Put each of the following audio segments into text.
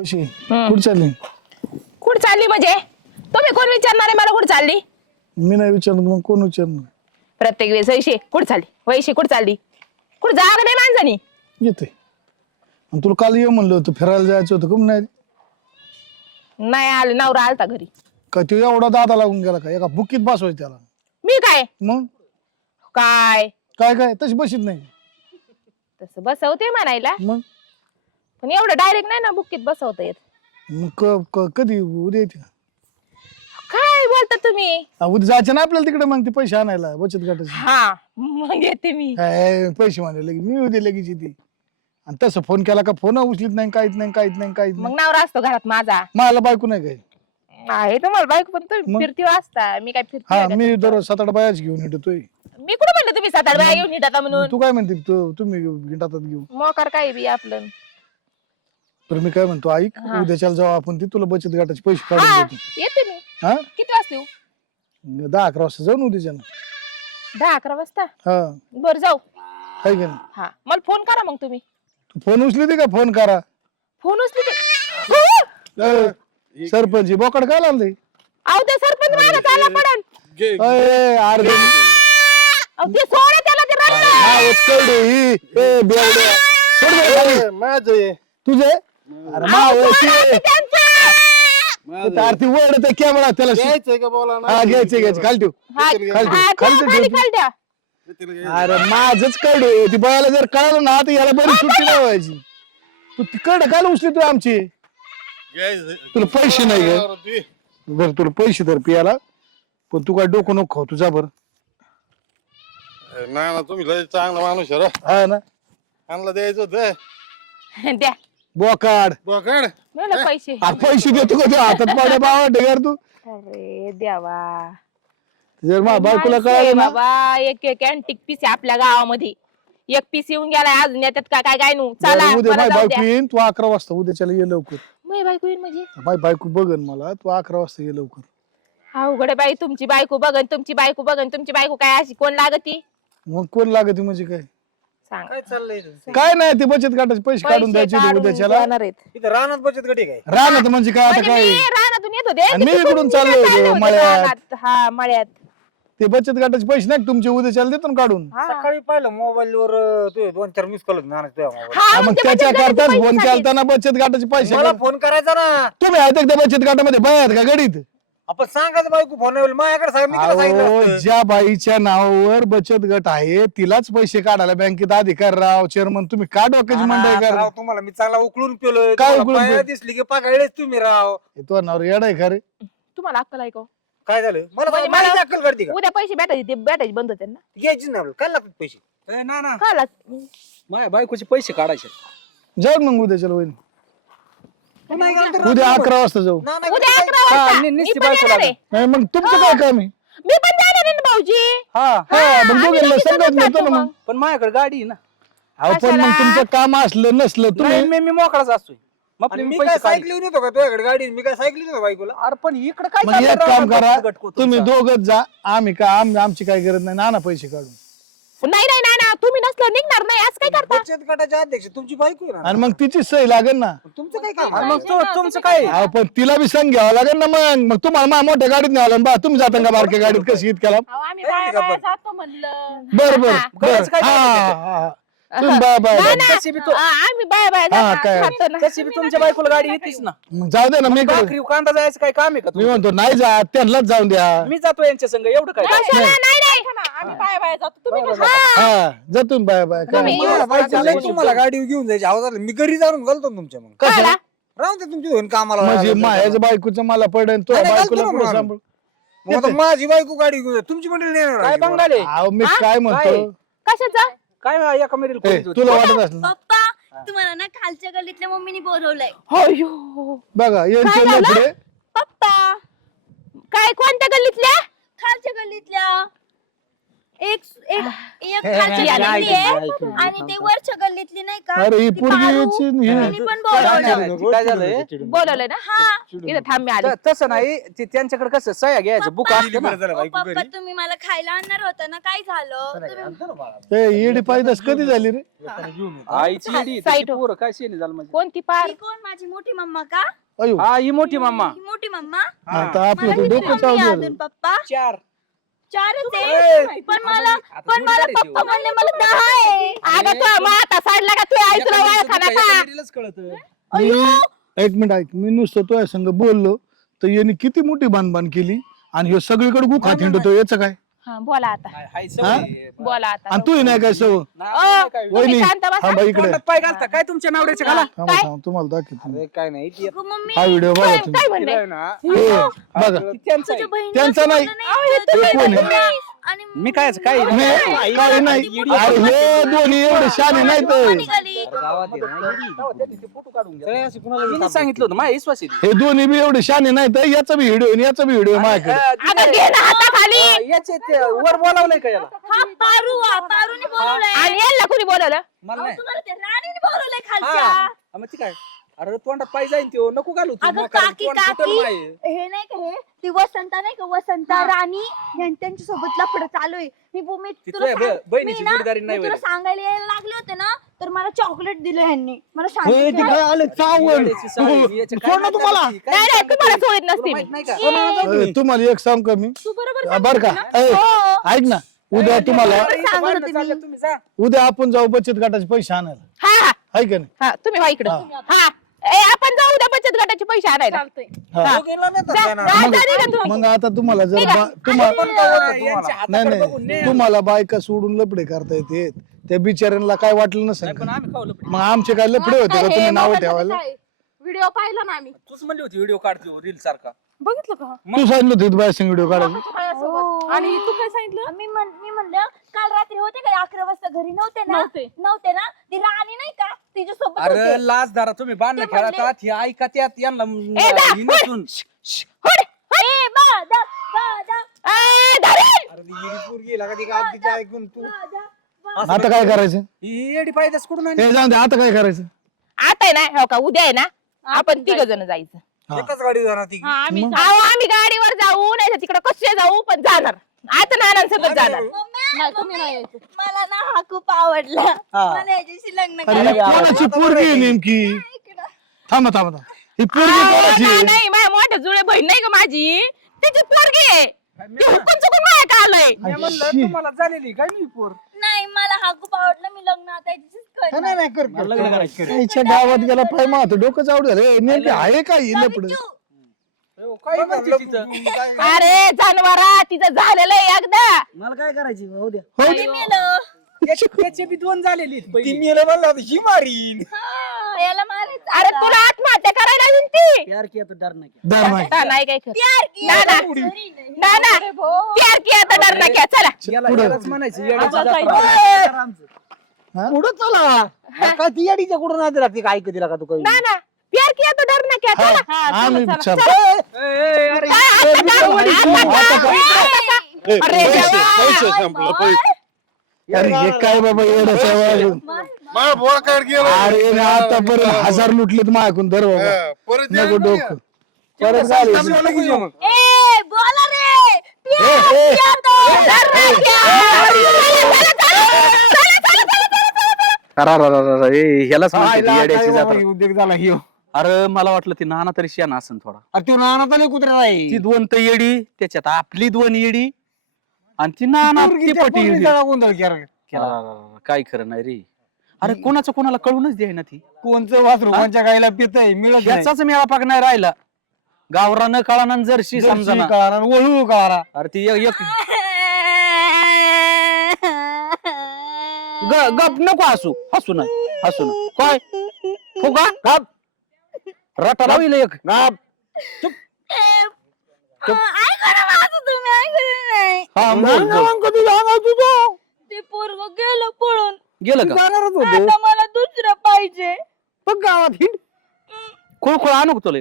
कशी कुठं चालली? कुठं चालली म्हणजे तुम्ही कोण विचारणार आहे मला कुठं चालली? मी नाही विचारणार मग कोण विचारणार? प्रत्येक वेळेस वैशी कुठं चालली वैशी कुठं चालली कुठं जागा नाही माणसानी. येते तुला काल ये म्हणलं होतं फिरायला जायचं होतं कम नाही? नाही आले नवरा आलता घरी. का तो एवढा दादा लागून गेला का एका बुकीत बसवायचं त्याला? मी काय मग काय काय काय तशी बशीत नाही तसं बसवते म्हणायला मग पण एवढं डायरेक्ट नाही ना बुक्कीत बसवता येत. मग कधी उद्या येते का? काय बोलता तुम्ही? उद्या जायचं ना आपल्याला तिकडे मग ते पैसे आणायला बचत गटाचे. हा मग येते मी. काय पैसे मानले लगेच मी उद्या लगेच येते. आणि तसं फोन केला का फोन उचलीत नाही काहीच नाही काहीच नाही काहीच मग नाही. नवरा असतो घरात माझा. मला बायको नाही काय? आहे तुम्हाला बायको पण तुम्ही मग? फिरती असता मी काय फिरती हा आहे का मी तुमच्या? दररोज 7-8 बायाच घेऊन येतोय. मी कुठं म्हणलं तुम्ही 7-8 बाया घेऊन येतात म्हणून. तू काय म्हणते तुम्ही गिटातात घेऊन? मोकार काय बी आपलं. तर मी काय म्हणतो ऐक हा. उद्याच्याला जाऊ आपण ती तुला बचत गटाचे पैसे काढून हा देतो. येते मी. हा किती वाजता येऊ? 10-11 वाजता जाऊ ना उद्याच्यानं. 10-11 वाजता. हा बर जाऊ. काय का नाही? हा मला फोन करा मग तुम्ही. तू फोन उचली का फोन करा? फोन उचली सरपंच बोकड काय लागले? अहो ते सरपंच मला चालला पडन. अरे अहो ते सोडा त्याला ते रडतंय. तुझे अरे अहो, सोडा ते त्यांचं. आरती वड कॅमेरा त्याला घ्यायचंय का बोला ना? हा घ्यायचे खाली ठेव हा, खाली हा, ठेव, द्या, खाली खाली ठेव. खाली द्या. अरे माझच कडे ती बायाला जर कळालं ना तर याला बरी सुट्टी नाही व्हायची. तू तिकड काय उचली तू आमची? घ्यायचंय. तुला पैसे नाही का? बरं तुला पैसे तर पियाला पण तू काय डोकं नको खाऊ तुझा बरं. नाही ना तुम्ही लय चांगला माणूस आहे रे. हा ना आणला द्यायचं होतं द्या बोकाड बोकड. मला पैसे. पैसे देतो का तू हातात पाड्या बाबा ढेगार तू अरे देवा. जर मा बायकोला माणसं आहे कळालं ना बाबा एक एक अँटिक पीस आहे आपल्या गावामध्ये. एक पीस येऊन गेलाय अजून याच्यात काय काय नू चला बरं, उद्या मला माझी जाऊ बायको द्या. येईन तू 11 वाजता उद्याच्याला ये लवकर. माझी बायको येईन म्हणजे माझी बायको बघन मला तू 11 वाजता ये लवकर. अवघड आहे बाई तुमची बायको बघन तुमची बायको बघन तुमची बायको काय अशी कोण लागती मग कोण लागत म्हणजे काय? सांग. काय चाललंय? काय नाही ते बचत गटाचे पैसे काढून द्यायचे उद्याच्याला. देणार आहेत. इथं रानात बचत गटी काय? राहणार म्हणजे काय आता म्हणजे काय मी रानातून येत होते आणि मी तिकडून इकडून मी चाललो चालले होतो होते मळ्यात. रानात. हा मळ्यात. ते बचत गटाचे पैसे नाही का तुमचे उद्याच्याला देतो ना काढून. हा. सकाळी पाहिलं मोबाईल वर तू 2-4 मिस कॉल ना तुझ्या मोबाईल. हा, हा, मग ते त्याच्या बचत गटाचे करताच पैसे फोन साठी. केलताना बचत गटाचे पैसे मला फोन करायचा ना. तुम्ही आहेत त्या बचत गटामध्ये बाय आहेत का गडीत? आपण सांगायचं बायको फोन येईल माझ्याकडे सांग मी तुला सांगितलं अहो, असतं. ज्या बाईच्या नावावर बचत गट आहे तिलाच पैसे काढायला बँकेत अधिकार राव चेअरमन तुम्ही का डोक्याची मंडई राव, करा? तुम्हाला मी चांगला उकळून पेलोय. काय तुम्हाला उकळून बाया पेलं? दिसली की पागाळेच तुम्ही राव. तो नावर येड आहे खरे. तुम्हाला अक्कल आहे का? काय झालं? मला म्हणजे मला मला- अक्कल काढते का? उद्या पैसे भेटायचे ते भेटायचे बंद होते ना. घ्यायचीच नाही आपल्याला. काय लागतात पैसे? ना ना का माझ्या बायकोचे पैसे काढायचे. जाऊ मग उद्याच्याला होईल. नाही गेलं तर उद्या 11 वाजता जाऊ. ना, नाही उद्या गेलं 11 हा, वाजता. नि- मी निस्ती पण बायको येणार आहे. लागेल. नाही मग तुमचं काय काम आहे? मी पण जाणार आहे ना भाऊजी. हा हा मग आम्ही दोघांना दोघी संगत जणच नेतो जातो ना मग. मग. पण माझ्याकडे गाडी आहे ना. अहो पण मग कशाला? तुमचं काम असलं नसलं तुम्ही नाही, मी मोकळाच असतोय. मग आणि आपले मी पैसे काय काढले. सायकल येतो का तुझ्याकडे गाडी? मी काय सायकल येतो बायकोला? अरे पण इकडे काय मग चाललंय एक काम राव, करा गटको तुम्ही तुमचा. दोघच जा आम्ही काय आमची काय गरज नाही नाना पैसे काढून. नाही नाही नाही ना तुम्ही नसलं निघणार नाही असं काय करता? बचत गटाचे अध्यक्ष तुमची बायको आहे ना. आणि मग तिची सही लागेल ना. तुमचं काय काम अरे आहे? मग तुमचं काय अहो पण तिला बी संग घ्यावं लागेल ना मग तुम्हाला मोठ्या गाडीत न्यावं लागेल. बा तुम्ही जाता का बारक्या गाडीत कशी इतक्याला? अहो, आम्ही काय बाया नाही का बाया पण? जातो म्हणलं. बर बर हा. बर गरज काय हा, नाही हा, हा. तुम्ही बाय बाय नाही, बाय. नाही. तशी बी तो- आम्ही बाया बाया हा, जातो. काय? खातो ना. तशी बी तुमच्या बायकोला गाडी येतेच ना. मग जाऊ दे ना मी इकडे- भाकरी कांदा जायचं काय काम आहे का मी तुमचं? म्हणतो नाही जा त्यांनाच जाऊन द्या. मी जातो यांच्या संग एवढं काय कशाला? नाही नाही आम्ही बाया बाया जातो तुम्ही बरं, कशाला? हा जा तुम्ही बाय बाय काय तुम्ही- मला माहिती नाही तुम्हाला गाडी घेऊन जायची आवाज मी घरी जाऊन घालतो ना तुमच्या मग. कशाला? राहू दे तुमची दोन कामाला. म्हणजे माझ्याच्या बायकोचं मला पडेल तो नाही, नाही, बायकोला घालतो ना पुढे मग. सांभाळ. मग आता माझी बायको गाडी घेऊन जाईल. तुमची मंडळी नेणार काय आहे. बंगाले अहो मी काय म्हणतो काय? कशाचा? काय एका मेरील ए, तुला वाटत असलं पप्पा तुम्हाला ना खालच्या गल्लीतल्या मम्मीने बोलवलंय. अयो बघा यांचे काय झालं? लफडे पप्पा काय कोणत्या गल्लीतल्या? खालच्या गल्लीतल्या एक खालच्या गल्लीतली आहे आणि ते वरच्या गल्लीतली नाही का अरे ही ती पोरगी पारू, याची न हे. तिने पण बोलवलं. काय झालंय बोलवलंय ना हा इथं थांब मी आले तसं नाही ते त्यांच्याकडे कसं सह्या घ्यायचं बुक असतं ना ओ पप्पा तुम्ही मला खायला आणणार होता ना काय झालं तुम्ही ते येडी पायदास कधी झाली रे आईची येडी साईड त्याची पोरं काय शेणी झालं म्हणजे कोणती पार ही कोण माझी मोठी मम्मा का अयो हा ही मोठी मामा ही मोठी मम्मा आता आपलं मला तर किती डोकं मम्मी चावलं अजून पप्पा 4 चारच आहे पण मला पप्पा म्हणले मला 10 आहे अगं तू मग आता साडला का तू आईचं वाळ खाना का एक मिनिट ऐक मी नुसतं तुझ्या संग बोललो तर यांनी किती मोठी बांधबान केली आणि हे सगळीकडे गुखा थिंडतो याचं काय हा बोला आता बोला आता आणि तू नाही काय सव तुम्ही वहिनी शांत बसा. थांबा इकडे पाय घालता काय तुमच्या नावड्याच्या घाला थांबा थांबा तुम्हाला दाखवतो अरे काय नाही ती अगं मम्मी हा व्हिडिओ बघा तुम्ही काय म्हणले तिला आहे ना, हे बघा त्यांचं आहे. तुझ्या बहिणीला त्यांचा नाही. सोडलं हे कोण आहे? आणि मी काय काय नाही काही नाही अरे हे दोन्ही एवढे शाने नाही तर निघाली गावात आहे ना, फोटो काढून घ्या. सगळे असे कुणाला मी सांगितलं होतं माझ्या विश्वास आहे. हे दोन्ही बी एवढे शाने नाही तर याचा बी व्हिडिओ याचा बी व्हिडिओ माझ्याकडे अगं घे ना हाताखाली याचे ते वर बोलावलंय का याला हा पारूने बोलवलंय आणि याला कुणी बोलवलं मला नाही तुम्हाला ते राणीने बोलवलंय हा. खालच्या हा, मग ती काय अरे तोंडात पाय जाईन त्यो नको घालू तू अगं मोकार, काकी तोंड काकी फुटलं माये. हे नाही का हे ती वसंता नाही का वसंता राणी त्यांच्या सोबत लफड चालू आहे मी मी ती तुला तुझ्या सांग- बहिणीची मी ना- जोडीदारी नाही मी तुला होईल. सांगायला यायला लागले होते ना तर मला चॉकलेट दिलं ह्यांनी मला होय, ते सांगितलं काय आलं चावल याची साडी, याची काय सोड ना तुम्हाला. माहिती, काय नाही नाही सांगत तुम्हाला आहे? सोडित तुला नसते माहित मी. नाही का अरे, तुम्हाला एक सांग का मी तू बरोबर बर का ए, हो. ऐक ना उद्या तुम्हाला सांगत भांडणं होते चालले, मी. तुम्ही जा उद्या आपण जाऊ बचत गटाचे पैसे आणायला हा हा आहे का नाही हा तुम्ही वा इकडं हा आपण जाऊ द्या बचत गटाचे पैसे आणायला हा. दोघींना नेतात जा, का ना? जा, जा, निघा तुम्ही. मग आता तुम्हाला जर तुम्हाला यांच्या नाही हाताकडे बघून नाही ने. तुम्हाला बायका सोडून लपडे करता येते त्या बिचाऱ्यांना काय वाटलं नसेल पण का? आम्ही खाऊ लपडी. मग आमचे काय लपडे होते का तुम्ही नाव ठेवायला व्हिडिओ पाहिला ना आम्ही तूच म्हणली होती व्हिडिओ काढतो रील सारखा बघितलं का तू सांगितलं होतं बाय संग व्हिडिओ काढायचं हो. आणि तू काय सांगितलं मी म्हणलं काल रात्री होते का 11 वाजता घरी नव्हते ना ती राणी नाही का तिच्या सोबत अरे लाज धरा तुम्ही बांधणं ते म्हणले- खेळतात हे ऐका त्यात यांना ए, दा, ही नसून. होड. ए बादा बादा ए, धरेल. अरे ती येडी पोरगी लागा ती गाव तिच्या ऐकून तू आता काय करायचं ही येडी पाहिजेच कुठून आणली? ते जाऊ दे आता काय करायचं आता आहे ना हो का उद्या आहे ना आपण तिघ जण जायचं हा. एकच गाडी जाणार ती मग? अहो आम्ही गाडीवर जाऊ नाही तिकडे कसे जाऊ पण जाणार आता नानांसोबत जाणार मला ना हा खूप आवडला मला याच्याशी लग्न अरे ही करायचं. कोणाची पोरगी आहे नेमकी इकडं. थांबा थांबा थांबा. ही पोरगी कोणाची आहे? नाही माझ्या मोठ्या जुळे बहीण नाही का माझी त्याची पोरगी आहे ती हुकून चुकून माझ्या का आलंय मी म्हणलं तुम्हाला झालेली काय मी पोर नाही मला हा खूप आवडला मी लग्न आता याच्याशीच करणार. नाही नाही कर लग्न करायचं आईच्या गावात गेला पाय माझं डोकं चावड झालं नेमकी आहे का ही लपड काय म्हणते तिचं? अरे जानवरा तिचं झालेलं आहे एकदा मला काय करायची हो द्या कोणी मेलं? त्याचे बी 2 झालेली आहेत ती पहिली. मेलं म्हणलं होतं, ही मारीन हा, याला मारायचं अरे आता. तुला आत्महत्या करायला हवी ती प्यार किया तो डरना क्या दर नाही हा, नाही काय खरं. प्यार किया ना, ना. घरी नाही. ना ना प्यार किया तर डरना क्या चला यालाच म्हणायचं येड्याची आता जत्रा. पुढं चला काय ती येडीच्या कुठं नाही राहते काय ऐकू तिला का तू काही ना ना प्यार किया तो डरना क्या चला हा, आम्ही चला, चला, चल. चला. ए, ए, अरे आता का? ए, अरे पैसे देवा. पैसे संपलं पैसे अरे हे काय बाबा एवढं अरे ना आतापर्यंत 1000 लुटलेत माझ्याकडून दर बाबा नको डोकं परत झाले ए बोला रे प्यार ए, ए. किया तो डरना क्या? ह्यालाच म्हणते ती येड्याची जत्रा. उद्योग झाला ही अरे मला वाटलं ती नाना तरी शियाना असेल थोडा अरे तू नाना तर कुत्रा नाही ती 2 तर येडी त्याच्यात आपली 2 येडी आणि ती नाना ती पटी येडी. गोंधळ केला अरे, काय खरं नाही रे अरे कोणाचं कोणाला कळूनच द्याय ना ती कोणचं वासरू कोणच्या गायला पितय मिळत नाही. याचाच मेळा पाक नाही राहिला गावरा न कळाना जर्शी जर्सी समजा कळाला, वळू कळाला अरे ती एक गप नको हसू नाही हसू ना काय फुगा गप रटा लाविल एक गप ऐका ना माझं तुम्ही ऐकलं नाही हा बोल, बोल. ते पोरग गेलं पळून गेलं का जाणारच होतो आता मला दुसरं पाहिजे पण गावात हिंड खुळखुळ आणू का तुला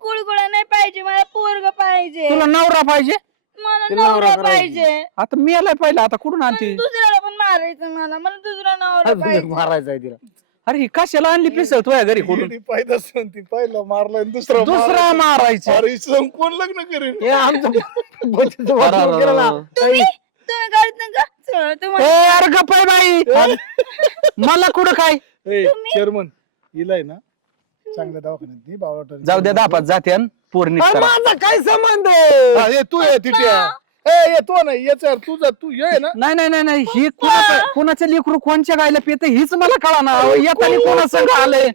कुळकुळा नाही पाहिजे मला पोरग पाहिजे तुला नवरा पाहिजे मला मला तिला नवरा नवरा करायचा. पाहिजे. आता मी आलाय पहिला आता कुठून आणते दुसऱ्याला पण मारायचं मला दुसरा नवरा पाहिजे. मारायचा आहे तिला. अरे ही कशाला आणली पिसळ तुझ्या घरी कुठून ती पाहिलं असं ती पहिलं मारलं आणि दुसरा दुसरा मारायचा अरे इसं कोण लग्न करेल हे आमचं बचत वाटप केलं ना. तुम्ही करता का? चला, ए तुम्हाला अरे गप्पाय बाई मला कुठं काय चेअरमन हिला आहे ना चांगल्या दवाखान्यात नाही बावळाट जाऊ द्या दापात जाते आणि पोर अरे निघतात माझा काय संबंध आहे? ये तू ये तिथे ए तो नाही याच तू जा तू ये ना नाही नाही नाही नाही ही कोणाचं लेकरू कोणच्या गायला पित हीच मला कळा ना येताना कोणा संग आलंय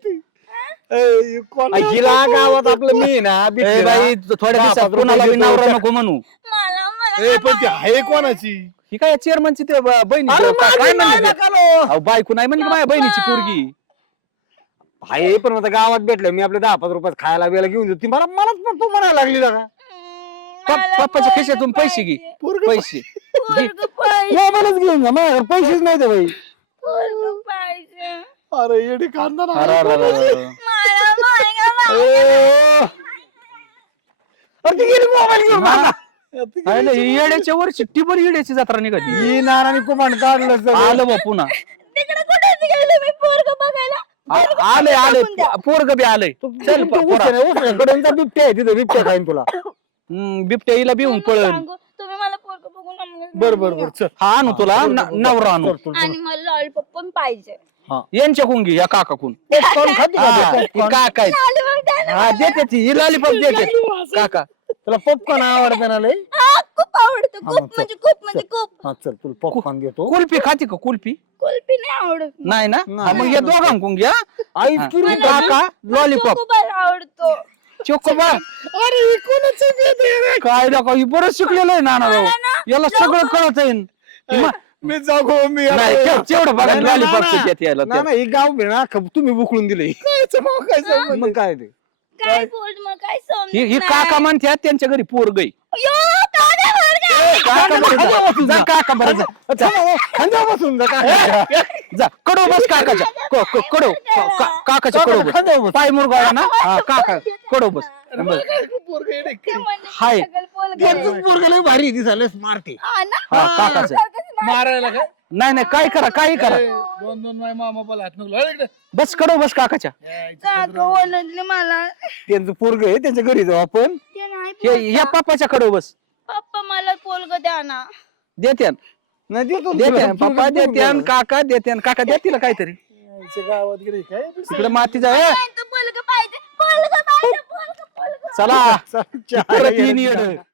ए, कोण हिला गावात आपलं मी ना ए बिट्टी बाई ना. थोड्या दिवसात 5 कोणाला बी रुपये नवरा देतो. नको म्हणू मला ए पण ती आहे कोणाची ही काय चेअरमनची ते बहिणी अरे काय माझी म्हणली नाही ते? नका लो. अहो, बायको नाही म्हणली की माझ्या बहिणीची पोरगी आहे पण आता गावात भेटलं मी आपले 10-5 रुपयात खायला बियाला घेऊन देतो ती मलाच पण तू म्हणायला लागली ना. पप्पाच्या खिशातून पैसे घे पैसे मोबाईलच घेऊन जा माझ्याकडे पैसेच नाही ते बाई. पाहिजे. अरे येडी कांदा ना अरे, अरे, अरे, अरे. अरे ती गेली मोबाईल घेऊन हा. अरे, ही येड्याच्या वरची टिबर येड्याची जत्रा निघाली ही नानाने कुमार काढलं सगळं. आलं बा पुन्हा तिकडे कुठे गेले मी पोरग बघायला. आले आले पोरग बी आलंय चल उठण्याकडे बिबट्या आहे तिथं बिबट्या खाईन तुला. बिबट्या हिला बिहून पळल सांगू, तुम्ही मला पोरग बघून आम्हाला बर बर बर चल हा आणू तुला नवरा आणू आणि मला लॉलीपॉप पण पाहिजे. यांच्या कुंगी या काका Popcorn खाते का ते? Popcorn? काका आहेत. लॉलीपॉप द्या ना. हा देते ती ही लॉलीपॉप देते काका तुला पॉपकॉर्न आवडतं ना लय? हा, खूप आवडतं हा, खूप मग म्हणजे खूप म्हणजे खूप. हा चल तुला पॉपकॉर्न देतो. कुल्फी खाते का कुल्फी कुल्फी नाही आवडत. नाही ना हा, मग या दोघां कुंगी हा आईस्क्रीम काका लॉलीपॉप चोकोबार आवडतो. चोकोबार अरे कोणाचं बेद आहे रे? काय दाखव ही बरंच शिकलेलं आहे नाना राव याला सगळं कळत आहे मी जागो मी नाही तेवढं बघा नाही, नाही, लॉलीपॉप नाही. देते याला ना ही गाव बी ना तुम्ही बुकळून दिले. काय संबंध? मग काय ते काय बोल मग काय ही समजत काका म्हणतात त्यांच्या घरी पोर गई काका बरं जा खांद्या बसून जा का? जा कडो बस काकाच्या कडो काकाच्या कडो बस खांद्यावर बस. पाय मुरगाळा ना हा काका कडो बस बस. पोरगं येडे. हाय. त्यांचंच पोरगं लय भारी दिसायला स्मार्ट आहे. हा काकाचं मारायला काय नाही नाही काय करा काही करा दोन दोन माय मामा बोला हात नको लावू इकडे. बस कडो बस काकाच्या ओरडले मला. त्यांचं पोरग आहे त्यांच्या घरी जाऊ आपण. ते नाही हे या पापाच्या कडो बस पप्पा मला पोलग द्या ना. देत्यान नाही देतो देत्यान पप्पा देत्यान काका देत्यान काका देतील काहीतरी यायचं गावात गेले काय तिकडे मातीचा पोलग पाहिजे पोलग पाहिजे पोलग चला चल, चहा परत घे. येईन येडं.